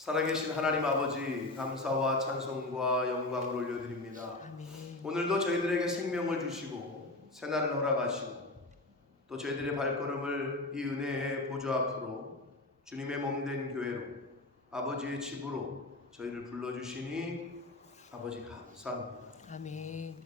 살아계신 하나님 아버지, 감사와 찬송과 영광을 올려드립니다. 아멘. 오늘도 저희들에게 생명을 주시고 새날을 허락하시고 또 저희들의 발걸음을 이 은혜의 보좌 앞으로 주님의 몸된 교회로 아버지의 집으로 저희를 불러주시니 아버지 감사합니다. 아멘.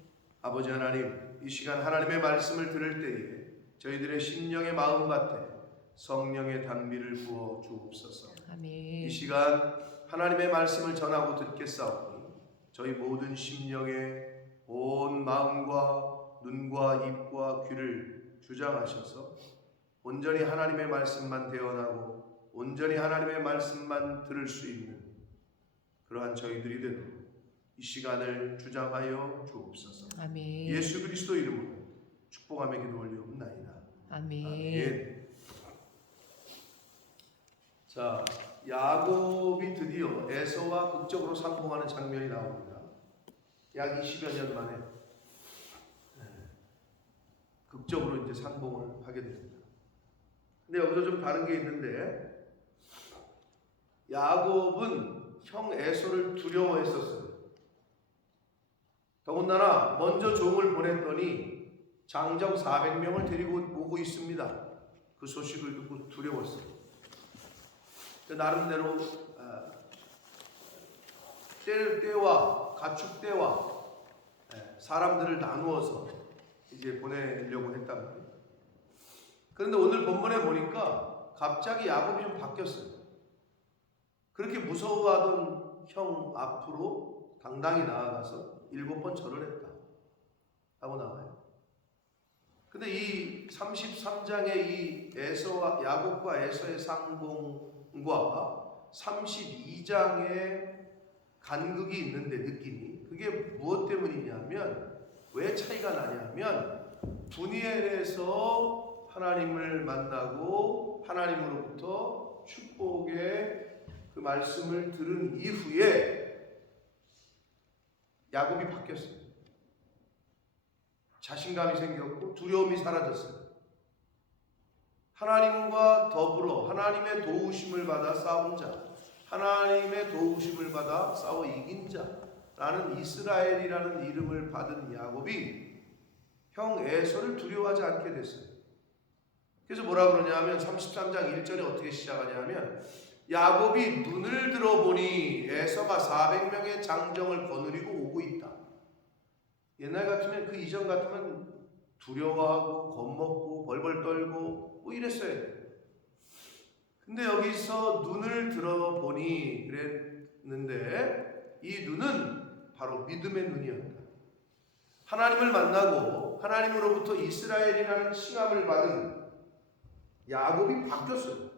아버지 하나님, 이 시간 하나님의 말씀을 들을 때에 저희들의 심령의 마음밭에 성령의 단비를 부어 주옵소서. 아멘. 이 시간 하나님의 말씀을 전하고 듣겠사오니 저희 모든 심령의 온 마음과 눈과 입과 귀를 주장하셔서 온전히 하나님의 말씀만 대언하고 온전히 하나님의 말씀만 들을 수 있는 그러한 저희들이 되도록 이 시간을 주장하여 주옵소서. 아멘. 예수 그리스도 이름으로 축복하며 기도 올리옵나이다. 아멘. 아멘. 자, 야곱이 드디어 에서와 극적으로 상봉하는 장면이 나옵니다. 약 20여 년 만에 극적으로 이제 상봉을 하게 됩니다. 근데 여기서 좀 다른 게 있는데, 야곱은 형 에서를 두려워했었어요. 더군다나 먼저 종을 보냈더니 장정 400명을 데리고 오고 있습니다. 그 소식을 듣고 두려웠어요. 나름대로 때와 가축대와 사람들을 나누어서 이제 보내려고 했단 말이에요. 그런데 오늘 본문에 보니까 갑자기 야곱이 좀 바뀌었어요. 그렇게 무서워하던 형 앞으로 당당히 나아가서 7번 절을 했다 하고 나와요. 근데 이 33장의 이 에서와 야곱과 에서의 상봉과 32장의 간극이 있는데 느낌이, 그게 무엇 때문이냐면, 왜 차이가 나냐면 분이엘에서 하나님을 만나고 하나님으로부터 축복의 그 말씀을 들은 이후에 야곱이 바뀌었어요. 자신감이 생겼고 두려움이 사라졌어요. 하나님과 더불어 하나님의 도우심을 받아 싸운 자, 하나님의 도우심을 받아 싸워 이긴 자라는 이스라엘이라는 이름을 받은 야곱이 형 에서를 두려워하지 않게 됐어요. 그래서 뭐라 그러냐면 33장 1절에 어떻게 시작하냐면, 야곱이 눈을 들어보니 에서가 400명의 장정을 거느리고 오고 있다. 옛날 같으면, 그 이전 같으면 두려워하고 겁먹고 벌벌 떨고 뭐 이랬어야 돼요. 근데 여기서 눈을 들어보니 그랬는데, 이 눈은 바로 믿음의 눈이었다. 하나님을 만나고 하나님으로부터 이스라엘이라는 칭함을 받은 야곱이 바뀌었어요.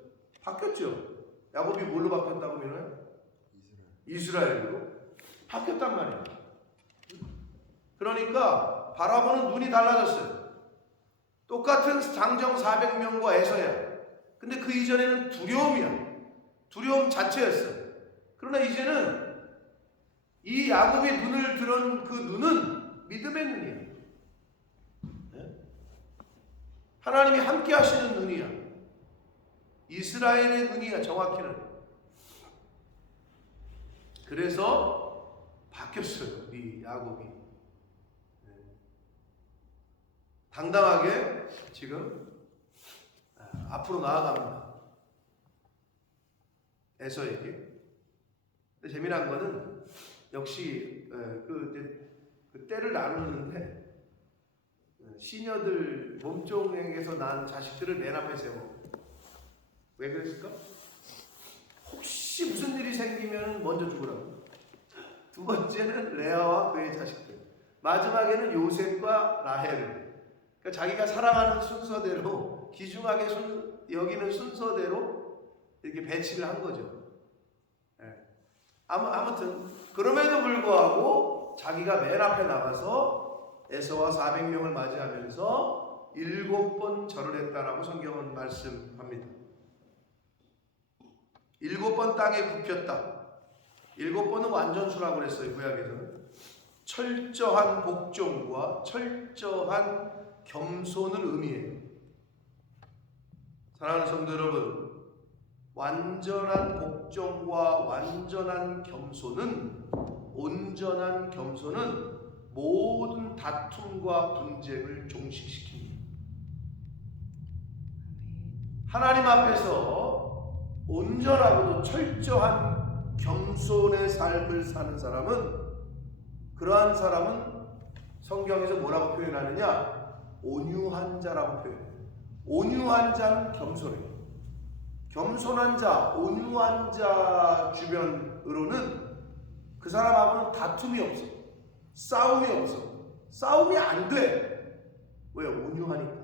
바뀌었죠. 야곱이 뭘로 바뀌었다고 하나요? 이스라엘로 바뀌었단 말이에요. 그러니까 바라보는 눈이 달라졌어요. 똑같은 장정 400명과 에서야. 근데 그 이전에는 두려움이야. 두려움 자체였어요. 그러나 이제는 이 야곱의 눈을 들은 그 눈은 믿음의 눈이야. 하나님이 함께 하시는 눈이야. 이스라엘의 눈이야, 정확히는. 그래서 바뀌었어요, 이 야곱이. 당당하게 지금 앞으로 나아갑니다, 에서에게. 근데 재미난 거는 역시 그 때를 나누는데 시녀들 몸종에게서 난 자식들을 맨 앞에 세워. 왜 그랬을까? 혹시 무슨 일이 생기면 먼저 죽으라고. 두 번째는 레아와 그의 자식들, 마지막에는 요셉과 라헬. 그러니까 자기가 사랑하는 순서대로, 귀중하게 여기는 순서대로 이렇게 배치를 한 거죠. 아무튼 그럼에도 불구하고 자기가 맨 앞에 나가서 에서와 400명을 맞이하면서 7번 절을 했다라고 성경은 말씀합니다. 7번 땅에 굽혔다. 7번은 완전수라고 그랬어요, 구약에서는. 철저한 복종과 철저한 겸손을 의미해요. 사랑하는 성도 여러분, 완전한 복종과 완전한 겸손은, 온전한 겸손은 모든 다툼과 분쟁을 종식시킵니다. 하나님 앞에서 온전하고도 철저한 겸손의 삶을 사는 사람은, 그러한 사람은 성경에서 뭐라고 표현하느냐? 온유한 자라고 표현해요. 온유한 자는 겸손해요. 겸손한 자, 온유한 자 주변으로는 그 사람하고는 다툼이 없어. 싸움이 없어. 싸움이 안 돼. 왜? 온유하니까.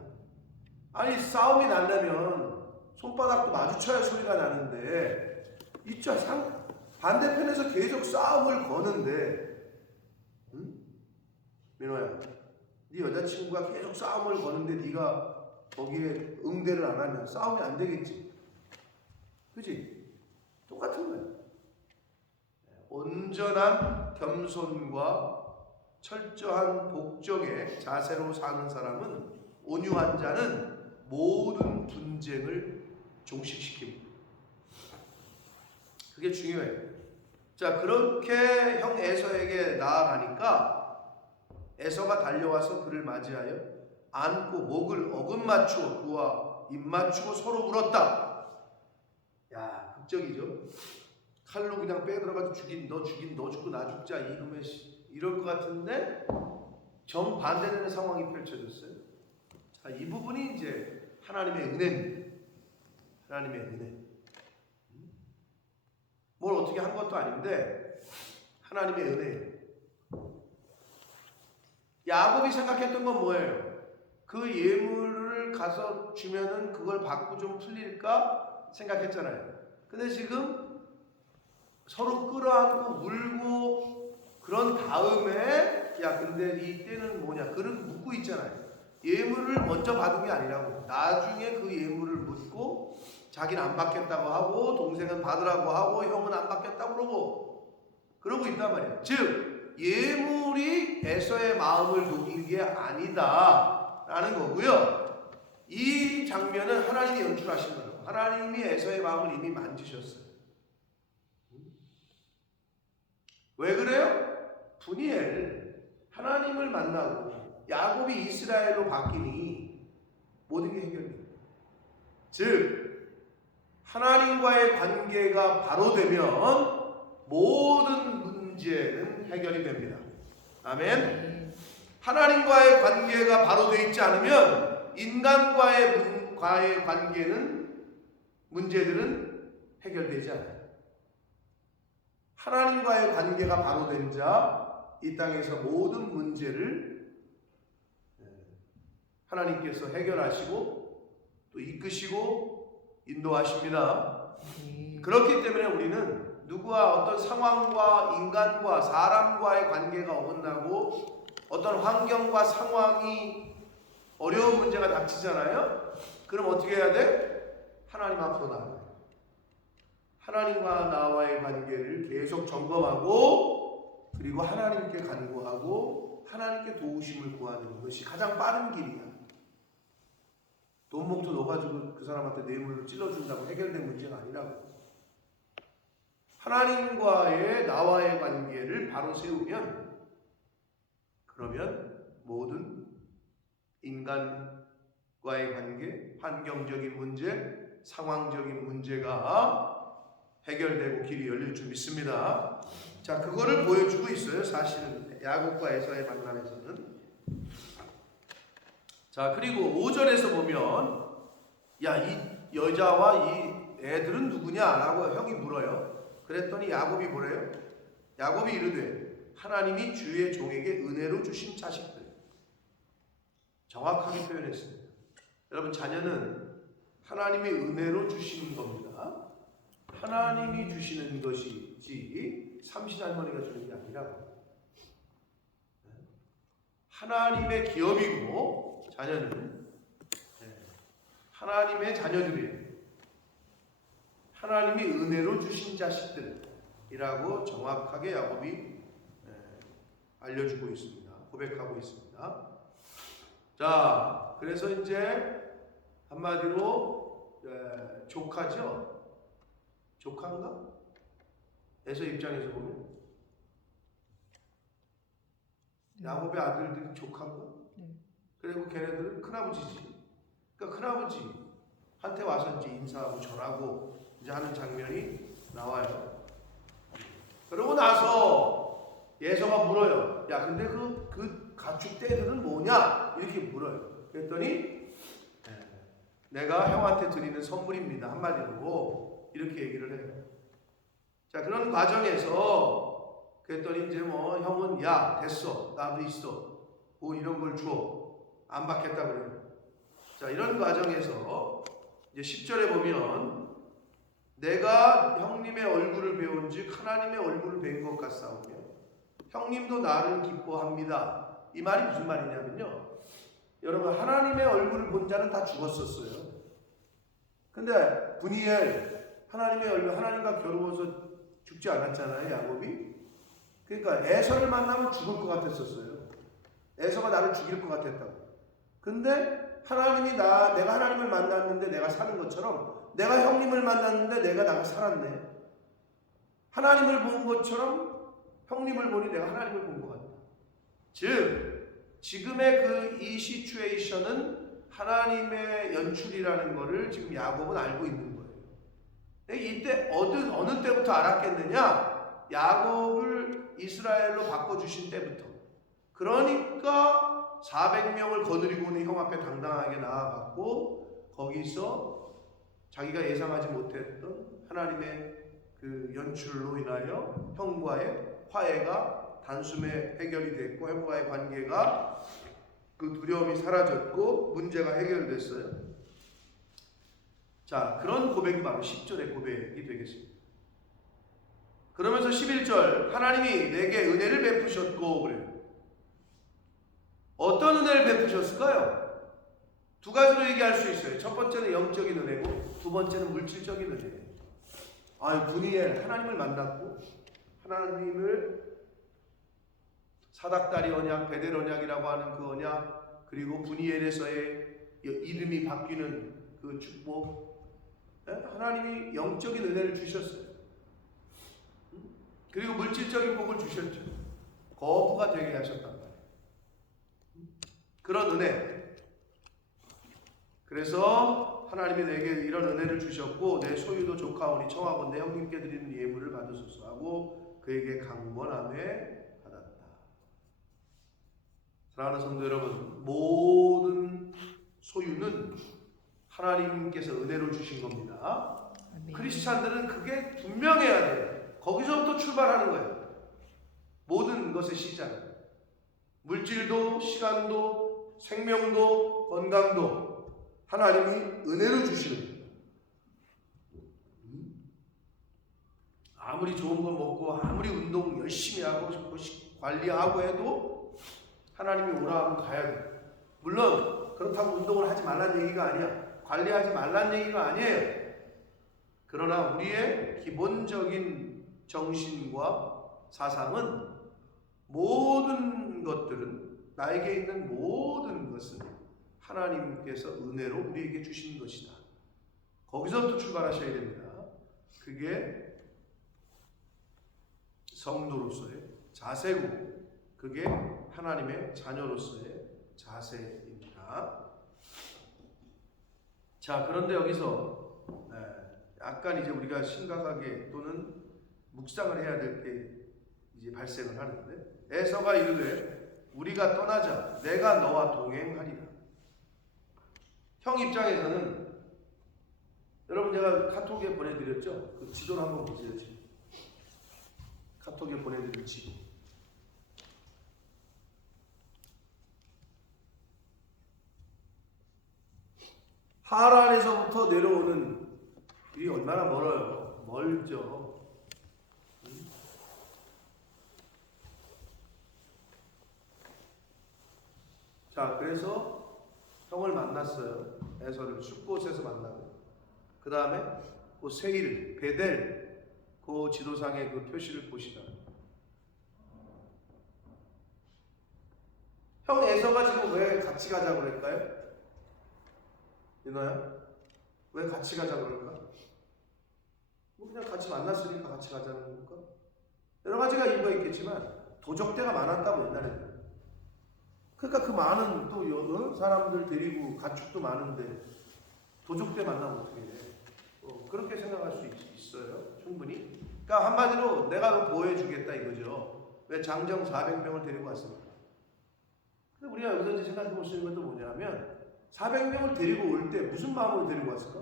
아니, 싸움이 나려면 손바닥도 마주쳐야 소리가 나는데, 이쪽 반대편에서 계속 싸움을 거는데, 응? 민호야, 네 여자친구가 계속 싸움을 거는데 네가 거기에 응대를 안 하면 싸움이 안 되겠지. 그치? 똑같은 거예요. 온전한 겸손과 철저한 복종의 자세로 사는 사람은, 온유한 자는 모든 분쟁을 종식시킵니다. 그게 중요해요. 자, 그렇게 형 에서에게 나아가니까 에서가 달려와서 그를 맞이하여 안고 목을 어긋맞추어 그와 입맞추고 서로 울었다. 야, 극적이죠. 칼로 그냥 빼들어가서 너 죽고 나 죽자 이럴 것 같은데 정반대되는 상황이 펼쳐졌어요. 자, 이 부분이 이제 하나님의 은혜입니다. 하나님의 은혜. 뭘 어떻게 한 것도 아닌데 하나님의 은혜예요. 야곱이 생각했던 건 뭐예요? 그 예물을 가서 주면은 그걸 받고 좀 풀릴까 생각했잖아요. 근데 지금 서로 끌어안고 물고 그런 다음에, 야 근데 이 때는 뭐냐, 그렇게 묻고 있잖아요. 예물을 먼저 받은 게 아니라고. 나중에 그 예물을 묻고 자기는 안 받겠다고 하고 동생은 받으라고 하고 형은 안 받겠다고 그러고 있단 말이에요. 즉 예물이 에서의 마음을 녹인 게 아니다 라는 거고요. 이 장면은 하나님이 연출하신 거예요. 하나님이 에서의 마음을 이미 만지셨어요. 왜 그래요? 분이엘, 하나님을 만나고 야곱이 이스라엘로 바뀌니 모든 게 해결돼요. 즉 하나님과의 관계가 바로 되면 모든 문제는 해결이 됩니다. 아멘. 하나님과의 관계가 바로 되어 있지 않으면 인간과의 문제들은 해결되지 않아요. 하나님과의 관계가 바로 된 자, 이 땅에서 모든 문제를 하나님께서 해결하시고 또 이끄시고 인도하십니다. 그렇기 때문에 우리는 누구와 어떤 상황과 인간과 사람과의 관계가 어긋나고 어떤 환경과 상황이 어려운 문제가 닥치잖아요. 그럼 어떻게 해야 돼? 하나님 앞으로 나아가요. 하나님과 나와의 관계를 계속 점검하고 그리고 하나님께 간구하고 하나님께 도우심을 구하는 것이 가장 빠른 길이야. 돈 목도 넣어가지고 그 사람한테 뇌물로 찔러준다고 해결된 문제가 아니라고. 하나님과의 나와의 관계를 바로 세우면, 그러면 모든 인간과의 관계, 환경적인 문제, 상황적인 문제가 해결되고 길이 열릴 줄 믿습니다. 자, 그거를 보여주고 있어요. 사실은 야곱과 에서의 만남에서는. 자, 그리고 5절에서 보면, 야, 이 여자와 이 애들은 누구냐? 라고 형이 물어요. 그랬더니 야곱이 뭐래요? 야곱이 이르되 하나님이 주의 종에게 은혜로 주신 자식들. 정확하게 표현했습니다. 여러분, 자녀는 하나님의 은혜로 주시는 겁니다. 하나님이 주시는 것이지 삼신할머니가 주는 게 아니라고. 하나님의 기업이고 자녀는 하나님의 자녀들이에요. 하나님이 은혜로 주신 자식들이라고 정확하게 야곱이 알려주고 있습니다. 고백하고 있습니다. 자, 그래서 이제 한마디로 조카죠. 조카인가? 에서 입장에서 보면 야곱의 아들들이 조카인가? 그리고 걔네들은 큰아버지지. 그러니까 큰아버지한테 와서 이제 인사하고 절하고 이제 하는 장면이 나와요. 그러고 나서 예서가 물어요. 야, 근데 그 가축 떼들은 뭐냐? 이렇게 물어요. 그랬더니 내가 형한테 드리는 선물입니다. 한마디로 이렇게 얘기를 해요. 자, 그런 과정에서 그랬더니 이제 뭐 형은 야 됐어 나도 있어 뭐 이런 걸 줘 안 받겠다 그래요. 자, 이런 과정에서 이제 10절에 보면 내가 형님의 얼굴을 배운즉 하나님의 얼굴을 뵌 것 같사오며 형님도 나를 기뻐합니다. 이 말이 무슨 말이냐면요, 여러분 하나님의 얼굴을 본 자는 다 죽었었어요. 근데 분이엘 하나님의 얼굴 하나님과 겨루어서 죽지 않았잖아요, 야곱이. 그러니까 에서를 만나면 죽을 것 같았었어요. 에서가 나를 죽일 것 같았다고. 근데 하나님이 내가 하나님을 만났는데 내가 사는 것처럼 내가 형님을 만났는데 내가 살았네. 하나님을 본 것처럼 형님을 보니 내가 하나님을 본 것 같다. 즉 지금의 이 시츄에이션은 하나님의 연출이라는 것을 지금 야곱은 알고 있는 거예요. 이때 어느 때부터 알았겠느냐? 야곱을 이스라엘로 바꿔주신 때부터. 그러니까 400명을 거느리고는 형 앞에 당당하게 나아갔고 거기서 자기가 예상하지 못했던 하나님의 그 연출로 인하여 형과의 화해가 단숨에 해결이 됐고 형과의 관계가 그 두려움이 사라졌고 문제가 해결됐어요. 자, 그런 고백이 바로 10절의 고백이 되겠습니다. 그러면서 11절 하나님이 내게 은혜를 베푸셨고 그래요. 어떤 은혜를 베푸셨을까요? 두 가지로 얘기할 수 있어요. 첫 번째는 영적인 은혜고 두 번째는 물질적인 은혜예요. 분이엘 하나님을 만났고 하나님을 사닥다리 언약, 베델 언약이라고 하는 그 언약, 그리고 분이엘에서의 이름이 바뀌는 그 축복, 하나님이 영적인 은혜를 주셨어요. 그리고 물질적인 복을 주셨죠. 거부가 되게 하셨단 말이에요. 그런 은혜. 그래서 하나님이 내게 이런 은혜를 주셨고 내 소유도 조카오니 청하건대 형님께 드리는 예물을 받으소서 하고 그에게 강권함에 받았다. 사랑하는 성도 여러분, 모든 소유는 하나님께서 은혜로 주신 겁니다. 아멘. 크리스찬들은 그게 분명해야 돼요. 거기서부터 출발하는 거예요. 모든 것의 시작. 물질도, 시간도, 생명도, 건강도 하나님이 은혜로 주시는 거예요. 아무리 좋은 거 먹고 아무리 운동 열심히 하고 관리하고 해도 하나님이 오라 하면 가야 돼요. 물론 그렇다고 운동을 하지 말라는 얘기가 아니야. 관리하지 말라는 얘기가 아니에요. 그러나 우리의 기본적인 정신과 사상은 모든 것들은 나에게 있는 모든 것은 하나님께서 은혜로 우리에게 주신 것이다. 거기서부터 출발하셔야 됩니다. 그게 성도로서의 자세고 그게 하나님의 자녀로서의 자세입니다. 자, 그런데 여기서 약간 이제 우리가 심각하게 또는 묵상을 해야 될 게 이제 발생을 하는데 에서가 이르되 우리가 떠나자 내가 너와 동행하리라. 형 입장에서는 여러분 제가 카톡에 보내드렸죠? 그 지도를 한번 보세요. 지금. 카톡에 보내드린 지도. 하란에서부터 내려오는 길이 얼마나 멀어요? 멀죠. 자, 그래서 형을 만났어요. 에서를 숫곳에서 만나고 그 다음에 그 세일, 베델 그 지도상의 그 표시를 보시라. 형 에서가 지금 왜 같이 가자고 그럴까요? 윤호야? 왜 같이 가자고 그럴까? 뭐 그냥 같이 만났으니까 같이 가자는 건가? 여러 가지가 이유가 있겠지만 도적대가 많았다고 옛날에는. 그러니까 그 많은 또 사람들 데리고 가축도 많은데 도적대 만나면 어떻게 돼? 그렇게 생각할 수 있어요. 충분히. 그러니까 한마디로 내가 보호해주겠다 이거죠. 왜 장정 400명을 데리고 왔습니까? 근데 우리가 여기서 생각해 볼 수 있는 것도 뭐냐면 400명을 데리고 올 때 무슨 마음으로 데리고 왔을까?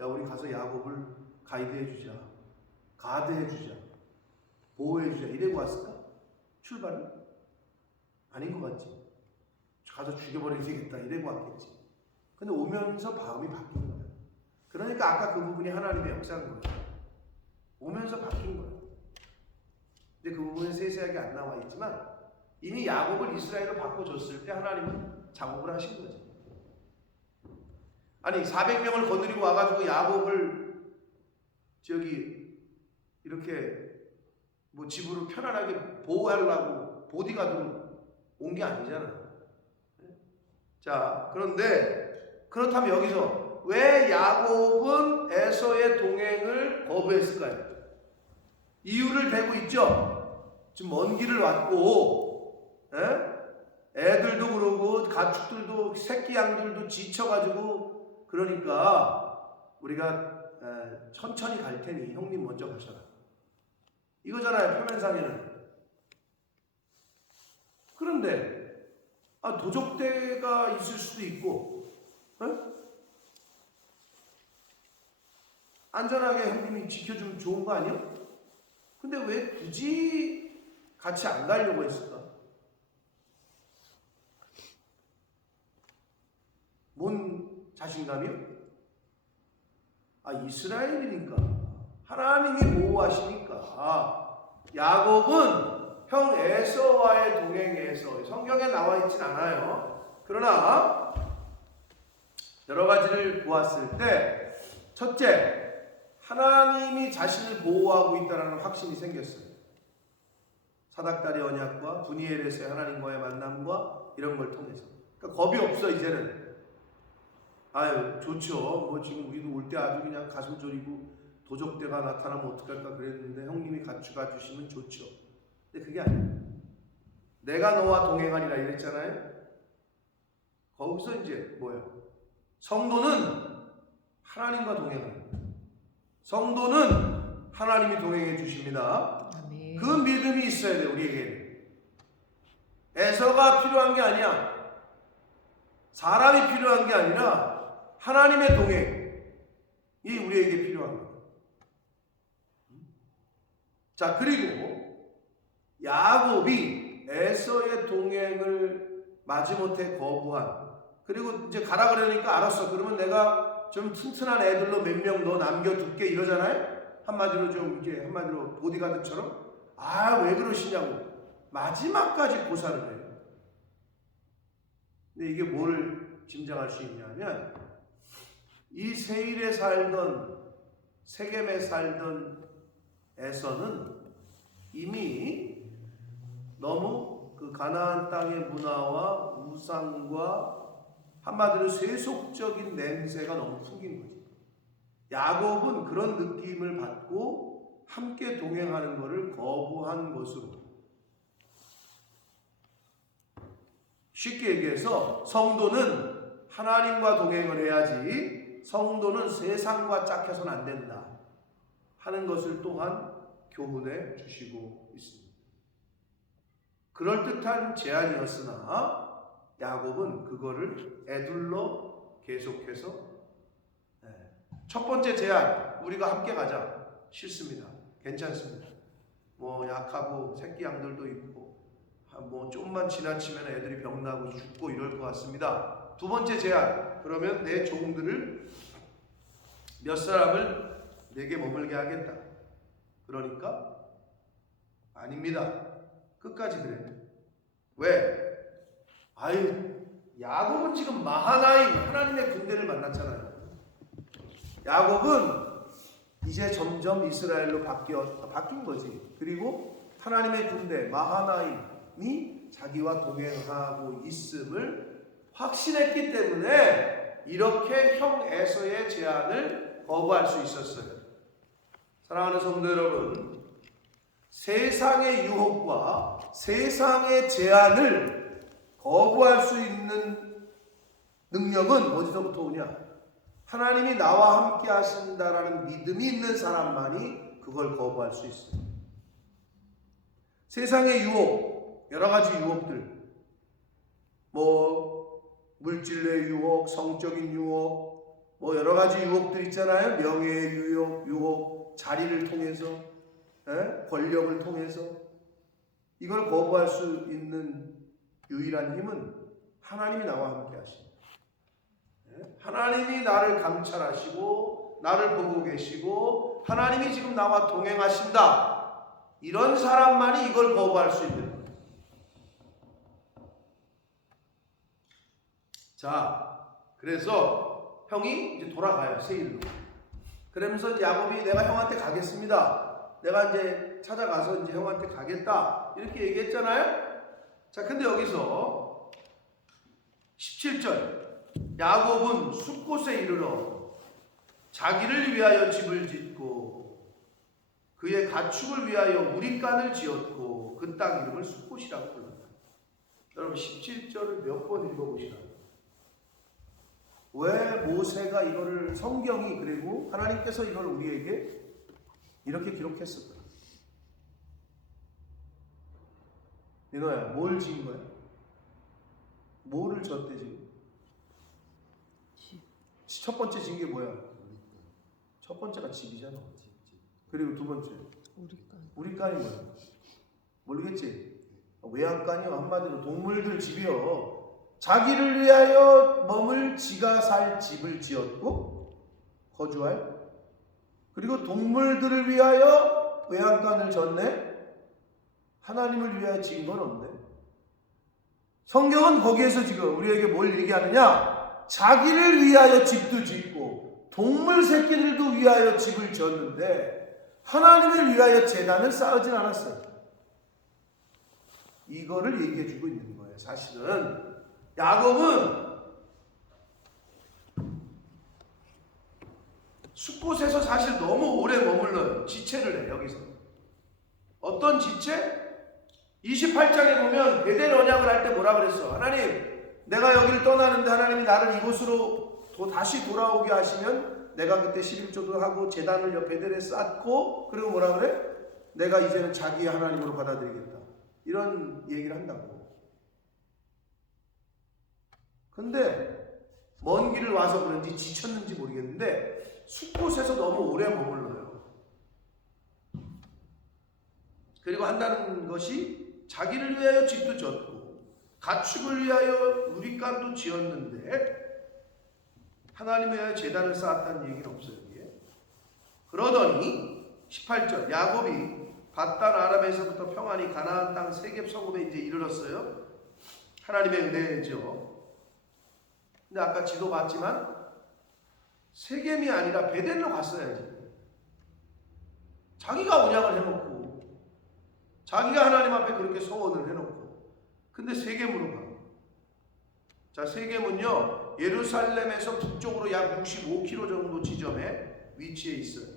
야, 우리 가서 야곱을 가이드해주자, 가드해주자, 보호해주자 이래고 왔을까? 출발은? 아닌 것 같지? 가서 죽여버리겠다 이래고 왔겠지. 근데 오면서 마음이 바뀐 거예요. 그러니까 아까 그 부분이 하나님의 역사인 거예요. 오면서 바뀐 거예요. 근데 그 부분은 세세하게 안 나와 있지만 이미 야곱을 이스라엘로 바꿔줬을 때 하나님은 작업을 하신 거죠. 아니 400명을 거느리고 와가지고 야곱을 저기 이렇게 뭐 집으로 편안하게 보호하려고 보디가드로 온 게 아니잖아. 자, 그런데 그렇다면 여기서 왜 야곱은 에서의 동행을 거부했을까요? 이유를 대고 있죠. 지금 먼 길을 왔고, 애들도 그러고 가축들도 새끼 양들도 지쳐가지고 그러니까 우리가 천천히 갈 테니 형님 먼저 가셔라. 이거잖아요. 표면상에는. 그런데 도적대가 있을 수도 있고, 안전하게 형님이 지켜주면 좋은 거 아니야? 근데 왜 굳이 같이 안 가려고 했을까? 뭔 자신감이요? 이스라엘이니까. 하나님이 보호하시니까. 야곱은 형 에서와의 동행에서 성경에 나와 있진 않아요. 그러나 여러 가지를 보았을 때 첫째, 하나님이 자신을 보호하고 있다는 확신이 생겼어요. 사닥다리 언약과 브니엘에서의 하나님과의 만남과 이런 걸 통해서. 그러니까 겁이 없어 이제는. 아유 좋죠. 뭐 지금 우리도 올 때 아주 그냥 가슴 졸이고 도적대가 나타나면 어떡할까 그랬는데 형님이 같이 가주시면 좋죠. 근데 그게 아니에요. 내가 너와 동행하리라 이랬잖아요. 거기서 이제 뭐예요? 성도는 하나님과 동행합니다. 성도는 하나님이 동행해 주십니다. 아멘. 그 믿음이 있어야 돼요. 우리에게. 에서가 필요한 게 아니야. 사람이 필요한 게 아니라 하나님의 동행이 우리에게 필요한 거예요. 자, 그리고 야곱이 에서의 동행을 마지못해 거부한, 그리고 이제 가라 그러니까 알았어. 그러면 내가 좀 튼튼한 애들로 몇 명 더 남겨둘게 이러잖아요. 한마디로 좀 이제 한마디로 보디가드처럼. 왜 그러시냐고 마지막까지 고사를 해요. 근데 이게 뭘 짐작할 수 있냐면 이 세일에 살던 세겜에 살던 에서는 이미 너무 그 가나안 땅의 문화와 우상과 한마디로 세속적인 냄새가 너무 풍긴 거지. 야곱은 그런 느낌을 받고 함께 동행하는 것을 거부한 것으로. 쉽게 얘기해서 성도는 하나님과 동행을 해야지 성도는 세상과 짝해서는 안 된다 하는 것을 또한 교훈해 주시고 있습니다. 그럴듯한 제안이었으나 야곱은 그거를 애둘러 계속해서 첫 번째 제안, 우리가 함께 가자. 싫습니다. 괜찮습니다. 뭐 약하고 새끼 양들도 있고 뭐 좀만 지나치면 애들이 병나고 죽고 이럴 것 같습니다. 두 번째 제안, 그러면 내 종들을 몇 사람을 내게 머물게 하겠다. 그러니까 아닙니다. 끝까지 그래요. 왜? 야곱은 지금 마하나임 하나님의 군대를 만났잖아요. 야곱은 이제 점점 이스라엘로 바뀐 거지. 그리고 하나님의 군대 마하나임이 자기와 동행하고 있음을 확신했기 때문에 이렇게 형 에서의 제안을 거부할 수 있었어요. 사랑하는 성도 여러분, 세상의 유혹과 세상의 제한을 거부할 수 있는 능력은 어디서부터 오냐? 하나님이 나와 함께 하신다라는 믿음이 있는 사람만이 그걸 거부할 수 있어요. 세상의 유혹, 여러 가지 유혹들, 물질의 유혹, 성적인 유혹, 여러 가지 유혹들 있잖아요. 명예의 유혹, 자리를 통해서, 권력을 통해서. 이걸 거부할 수 있는 유일한 힘은 하나님이 나와 함께 하십니다. 하나님이 나를 감찰하시고 나를 보고 계시고 하나님이 지금 나와 동행하신다. 이런 사람만이 이걸 거부할 수 있는 거예요. 자, 그래서 형이 이제 돌아가요. 세일로. 그러면서 야곱이 내가 형한테 가겠습니다. 내가 이제 찾아가서 이제 형한테 가겠다. 이렇게 얘기했잖아요. 자, 근데 여기서 17절. 야곱은 숫곳에 이르러 자기를 위하여 집을 짓고 그의 가축을 위하여 우리간을 지었고 그 땅 이름을 숫곳이라고 불렀다. 여러분 17절을 몇 번 읽어보시라고. 왜 모세가 이거를 성경이 그리고 하나님께서 이걸 우리에게 이렇게 기록했을까? 민호야, 뭘 지은 거야? 뭐를 졌대 지금? 첫 번째 지은 게 뭐야? 첫 번째가 집이잖아. 그리고 두 번째 우리간이 뭐야? 모르겠지? 외양간이요. 한마디로 동물들 집이요. 자기를 위하여 머물 지가 살 집을 지었고 거주할. 그리고 동물들을 위하여 외양간을 졌네. 하나님을 위하여 지은 건 없네. 성경은 거기에서 지금 우리에게 뭘 얘기하느냐? 자기를 위하여 집도 짓고 동물 새끼들도 위하여 집을 지었는데 하나님을 위하여 제단을 쌓으진 않았어요. 이거를 얘기해 주고 있는 거예요. 사실은 야곱은 숫곳에서 사실 너무 오래 머물러요. 지체를 해. 여기서 어떤 지체? 28장에 보면 베델 언약을 할 때 뭐라 그랬어? 하나님, 내가 여기를 떠나는데 하나님이 나를 이곳으로 다시 돌아오게 하시면 내가 그때 11조도 하고 제단을 옆 베델에 쌓고 그리고 뭐라 그래? 내가 이제는 자기의 하나님으로 받아들이겠다. 이런 얘기를 한다고. 근데 먼 길을 와서 그런지 지쳤는지 모르겠는데 숫곳에서 너무 오래 머물러요. 그리고 한다는 것이 자기를 위하여 집도 졌고 가축을 위하여 우리간도 지었는데 하나님을 위하여 제단을 쌓았다는 얘기는 없어요. 여기에. 그러더니 18절 야곱이 밧단 아람에서부터 평안히 가나안 땅 세겜 성읍에 이제 이르렀어요. 하나님의 은혜죠. 근데 아까 지도 봤지만 세겜이 아니라 베델로 갔어야지. 자기가 언약을 해놓고 자기가 하나님 앞에 그렇게 소원을 해놓고 근데 세겜으로 가. 자, 세겜은요 예루살렘에서 북쪽으로 약 65km 정도 지점에 위치해 있어요.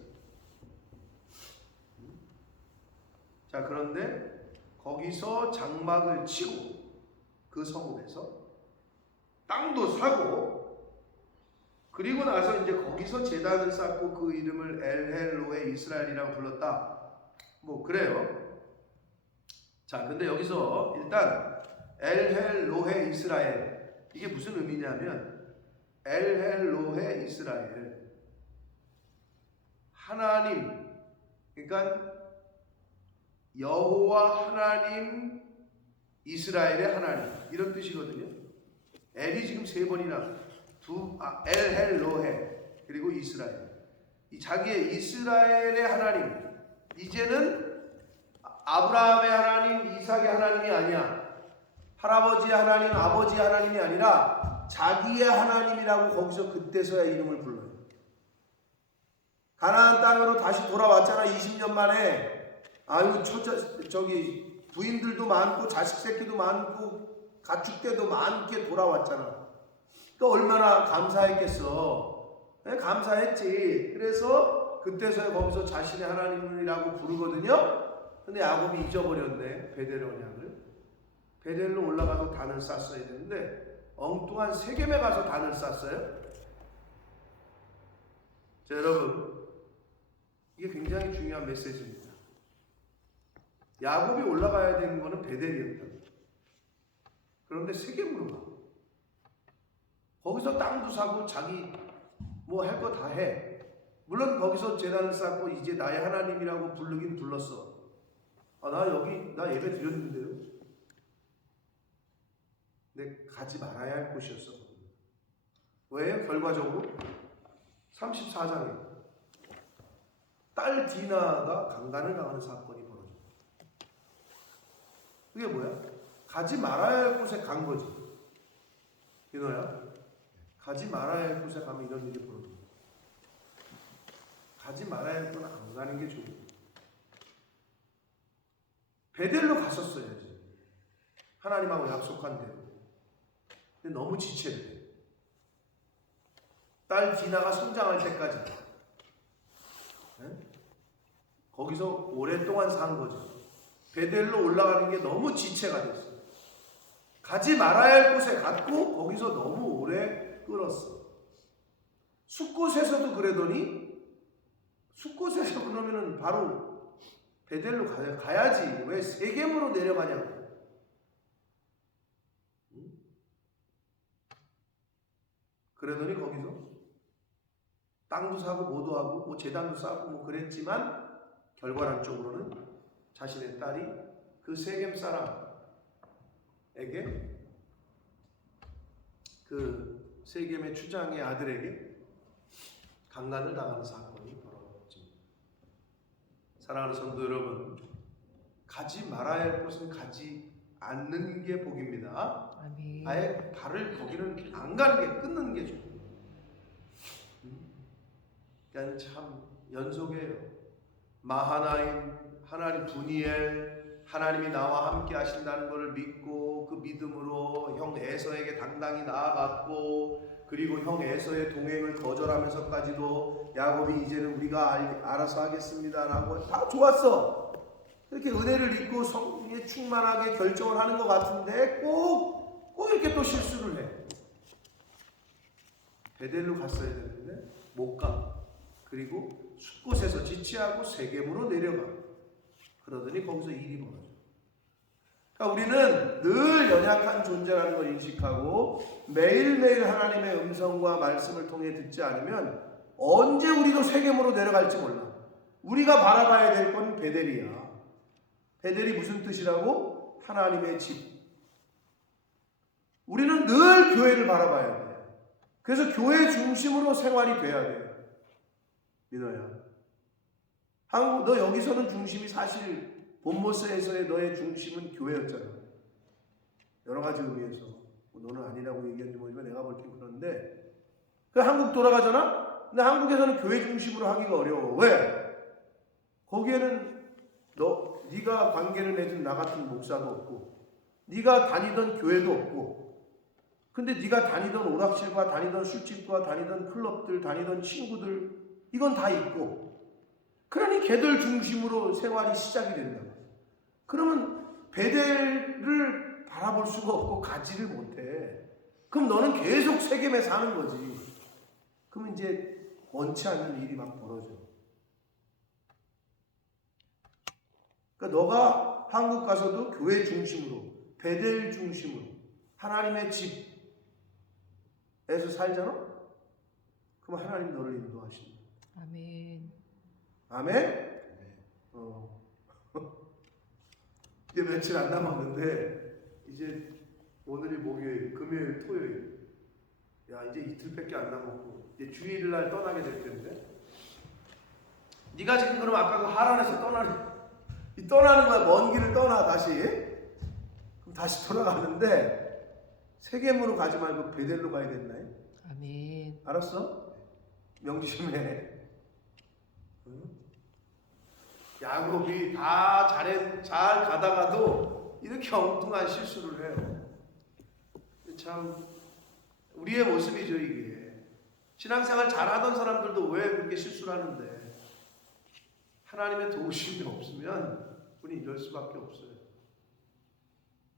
자, 그런데 거기서 장막을 치고 그 성읍에서 땅도 사고 그리고 나서 이제 거기서 제단을 쌓고 그 이름을 엘헬로에 이스라엘이라고 불렀다. 뭐 그래요. 자, 근데 여기서 일단 엘헬로헤 이스라엘 이게 무슨 의미냐면 엘헬로헤 이스라엘 하나님 그러니까 여호와 하나님 이스라엘의 하나님 이런 뜻이거든요. 엘이 지금 세 번이나 엘헬로헤 그리고 이스라엘 이 자기의 이스라엘의 하나님 이제는 아브라함의 하나님 이삭의 하나님이 아니야. 할아버지의 하나님 아버지의 하나님이 아니라 자기의 하나님이라고 거기서 그때서야 이름을 불러요. 가나안 땅으로 다시 돌아왔잖아. 20년 만에. 아유 저기 부인들도 많고 자식 새끼도 많고 가축대도 많게 돌아왔잖아. 그러니까 얼마나 감사했겠어. 네, 감사했지. 그래서 그때서야 거기서 자신의 하나님이라고 부르거든요. 근데 야곱이 잊어버렸네, 베델 언약을. 베델로 올라가서 단을 쌌어야 되는데 엉뚱한 세겜에 가서 단을 쌌어요. 자, 여러분, 이게 굉장히 중요한 메시지입니다. 야곱이 올라가야 되는 거는 베델이었다. 그런데 세겜으로 가. 거기서 땅도 사고 자기 뭐 할 거 다 해. 물론 거기서 제단을 쌓고 이제 나의 하나님이라고 부르긴 불렀어. 나 여기 나 예배 드렸는데요. 근데 가지 말아야 할 곳이었어. 왜요? 결과적으로 34장에 딸 디나가 강간을 당하는 사건이 벌어져. 그게 뭐야? 가지 말아야 할 곳에 간 거지. 디노야, 가지 말아야 할 곳에 가면 이런 일이 벌어져. 가지 말아야 할 곳은 안 가는 게 좋은 거야. 베델로 갔었어야지. 하나님하고 약속한 대로. 근데 너무 지체돼. 딸 디나가 성장할 때까지. 네? 거기서 오랫동안 산 거죠. 베델로 올라가는 게 너무 지체가 됐어. 가지 말아야 할 곳에 갔고 거기서 너무 오래 끌었어. 숫곳에서도 그러더니 숫곳에서 그러면은 바로 베델로 가야지. 왜 세겜으로 내려가냐고. 그러더니 거기서 땅도 사고 뭐도 하고 뭐 제단도 쌓고 뭐 그랬지만 결과론적으로는 자신의 딸이 그 세겜 사람에게, 그 세겜의 추장의 아들에게 강간을 당하는 사건이 벌어집니다. 사랑하는 성도 여러분, 가지 말아야 할 곳은 가지 않는 게 복입니다. 아멘. 아예 발을 거기는 안 가는 게, 끊는 게 좋아요. 그러니까 참 연속이에요. 마하나임, 하나님 분이엘, 하나님이 나와 함께 하신다는 것을 믿고 그 믿음으로 형 에서에게 당당히 나아갔고, 그리고 형 에서의 동행을 거절하면서까지도 야곱이 이제는 우리가 알아서 하겠습니다라고 다 좋았어. 이렇게 은혜를 입고 성령에 충만하게 결정을 하는 것 같은데 꼭 이렇게 또 실수를 해. 베델로 갔어야 되는데 못 가. 그리고 숫곳에서 지체하고 세겜으로 내려가. 그러더니 거기서 일이 벌어져. 그러니까 우리는 늘 연약한 존재라는 걸 인식하고 매일매일 하나님의 음성과 말씀을 통해 듣지 않으면 언제 우리도 세겜으로 내려갈지 몰라. 우리가 바라봐야 될 건 베델이야. 베델이 무슨 뜻이라고? 하나님의 집. 우리는 늘 교회를 바라봐야 돼. 그래서 교회 중심으로 생활이 돼야 돼. 민호야, 너 여기서는 중심이 사실 본모스에서의 너의 중심은 교회였잖아. 여러 가지 의미에서. 너는 아니라고 얘기했는지 모르지만 내가 볼 땐 그런데, 그 한국 돌아가잖아? 근데 한국에서는 교회 중심으로 하기가 어려워. 왜? 거기에는 네가 관계를 맺은 나 같은 목사도 없고, 네가 다니던 교회도 없고, 근데 네가 다니던 오락실과 다니던 술집과 다니던 클럽들, 다니던 친구들, 이건 다 있고, 그러니 걔들 중심으로 생활이 시작이 된다. 그러면 베델을 바라볼 수가 없고 가지를 못해. 그럼 너는 계속 세겜에 사는 거지. 그러면 이제 원치 않는 일이 막 벌어져. 그러니까 너가 한국 가서도 교회 중심으로, 베델 중심으로, 하나님의 집에서 살잖아? 그럼 하나님 너를 인도하신다. 아멘. 아멘? 이제 며칠 안 남았는데, 이제 오늘이 목요일, 금요일, 토요일. 야, 이제 이틀밖에 안 남았고, 이제 주일날 날 떠나게 될 텐데. 네가 지금 그럼 아까 그 하란에서 떠나는 거야. 먼 길을 떠나 다시. 그럼 다시 돌아가는데 세겜으로 가지 말고 베델로 가야 됐나요? 아멘. 알았어? 명심해. 야곱이 다 잘 가다가도 이렇게 엉뚱한 실수를 해요. 참 우리의 모습이죠, 이게. 신앙생활 잘하던 사람들도 왜 그렇게 실수를 하는데, 하나님의 도우심이 없으면 우리 이럴 수밖에 없어요.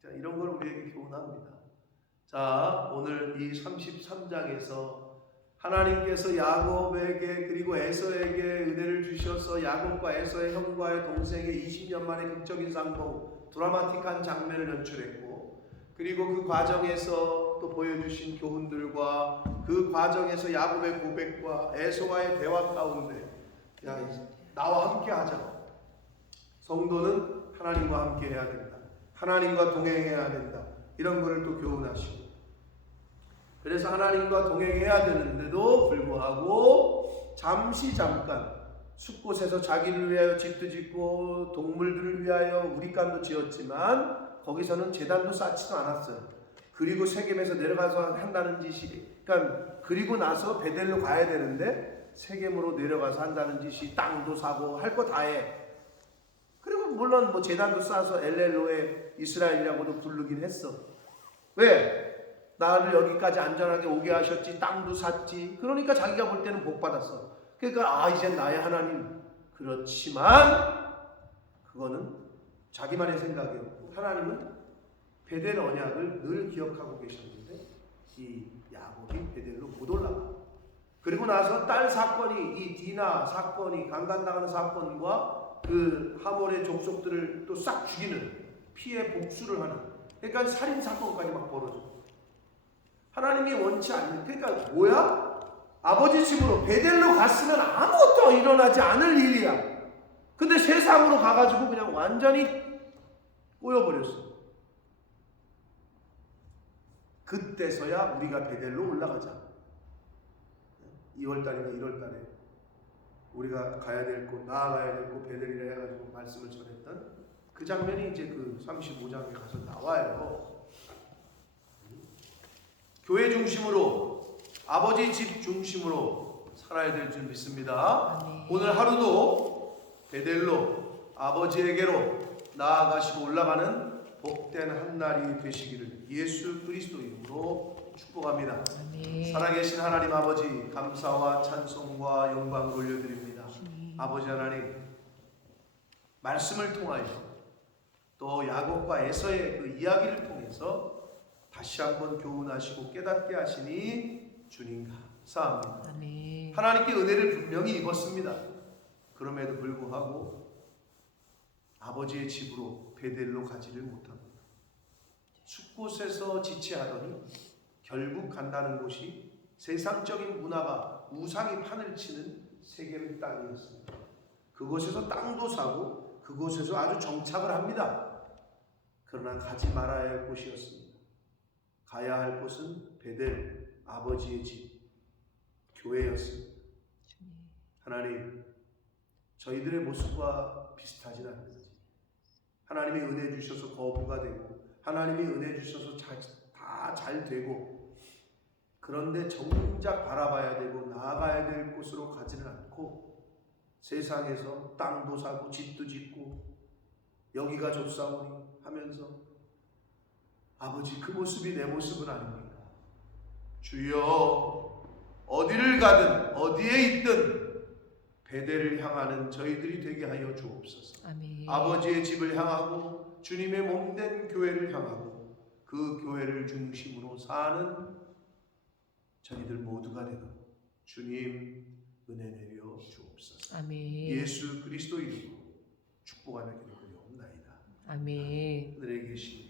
자, 이런 걸 우리에게 교훈합니다. 자, 오늘 이 33장에서 하나님께서 야곱에게 그리고 에서에게 은혜를 주셔서 야곱과 에서의 형과의 동생의 20년 만에 극적인 상봉, 드라마틱한 장면을 연출했고, 그리고 그 과정에서 또 보여주신 교훈들과 그 과정에서 야곱의 고백과 에서와의 대화 가운데, 야, 나와 함께 하자. 성도는 하나님과 함께 해야 된다. 하나님과 동행해야 된다. 이런 것을 또 교훈하시고, 그래서 하나님과 동행해야 되는데도 불구하고 잠깐 숲곳에서 자기를 위하여 집도 짓고 동물들을 위하여 우리간도 지었지만 거기서는 제단도 쌓지도 않았어요. 그리고 세겜에서 내려가서 한다는 짓이, 그러니까 그리고 나서 베델로 가야 되는데 세겜으로 내려가서 한다는 짓이 땅도 사고 할 거 다 해. 그리고 물론 뭐 제단도 쌓아서 엘렐로에 이스라엘이라고도 부르긴 했어. 왜? 나를 여기까지 안전하게 오게 하셨지, 땅도 샀지. 그러니까 자기가 볼 때는 복 받았어. 그러니까 이제 나의 하나님. 그렇지만 그거는 자기만의 생각이었고, 하나님은 베델 언약을 늘 기억하고 계셨는데 이 야곱이 베델로 못 올라가. 그리고 나서 딸 사건이, 이 디나 사건이, 강간당하는 사건과 그 하몰의 족속들을 또 싹 죽이는, 피해 복수를 하는, 그러니까 살인 사건까지 막 벌어져. 하나님이 원치 않는, 그러니까 뭐야? 아버지 집으로 베델로 갔으면 아무것도 일어나지 않을 일이야. 근데 세상으로 가가지고 그냥 완전히 꼬여버렸어. 그때서야 우리가 베델로 올라가자. 2월달이나 1월달에 우리가 가야 될 곳, 나아가야 될 곳 베델이라 해가지고 말씀을 전했던 그 장면이 이제 그 35장에 가서 나와요. 교회 중심으로, 아버지 집 중심으로 살아야 될 줄 믿습니다. 아멘. 오늘 하루도 베델로, 아버지에게로 나아가시고 올라가는 복된 한 날이 되시기를 예수 그리스도 이름으로 축복합니다. 아멘. 살아계신 하나님 아버지, 감사와 찬송과 영광을 올려드립니다. 주님. 아버지 하나님, 말씀을 통하여 또 야곱과 에서의 그 이야기를 통해서 다시 한번 교훈하시고 깨닫게 하시니 주님 감사합니다. 아멘. 하나님께 은혜를 분명히 입었습니다. 그럼에도 불구하고 아버지의 집으로 베델로 가지를 못합니다. 숲곳에서 지체하더니 결국 간다는 곳이 세상적인 문화가 우상이 판을 치는 세겜 땅이었습니다. 그곳에서 땅도 사고 그곳에서 아주 정착을 합니다. 그러나 가지 말아야 할 곳이었습니다. 가야 할 곳은 베델, 아버지의 집, 교회였습니다. 하나님, 저희들의 모습과 비슷하진 않는지, 하나님이 은혜 주셔서 거부가 되고 하나님이 은혜 주셔서 다 잘 되고, 그런데 정작 바라봐야 되고 나아가야 될 곳으로 가지는 않고 세상에서 땅도 사고 집도 짓고 여기가 좋사오니 하면서, 아버지, 그 모습이 내 모습은 아닙니까? 주여, 어디를 가든 어디에 있든 베델을 향하는 저희들이 되게 하여 주옵소서. 아멘. 아버지의 집을 향하고 주님의 몸된 교회를 향하고 그 교회를 중심으로 사는 저희들 모두가 되도록 주님 은혜 내려 주옵소서. 아멘. 예수 그리스도 이름으로 축복하며 기도드리옵나이다. 아멘. 하늘에 계신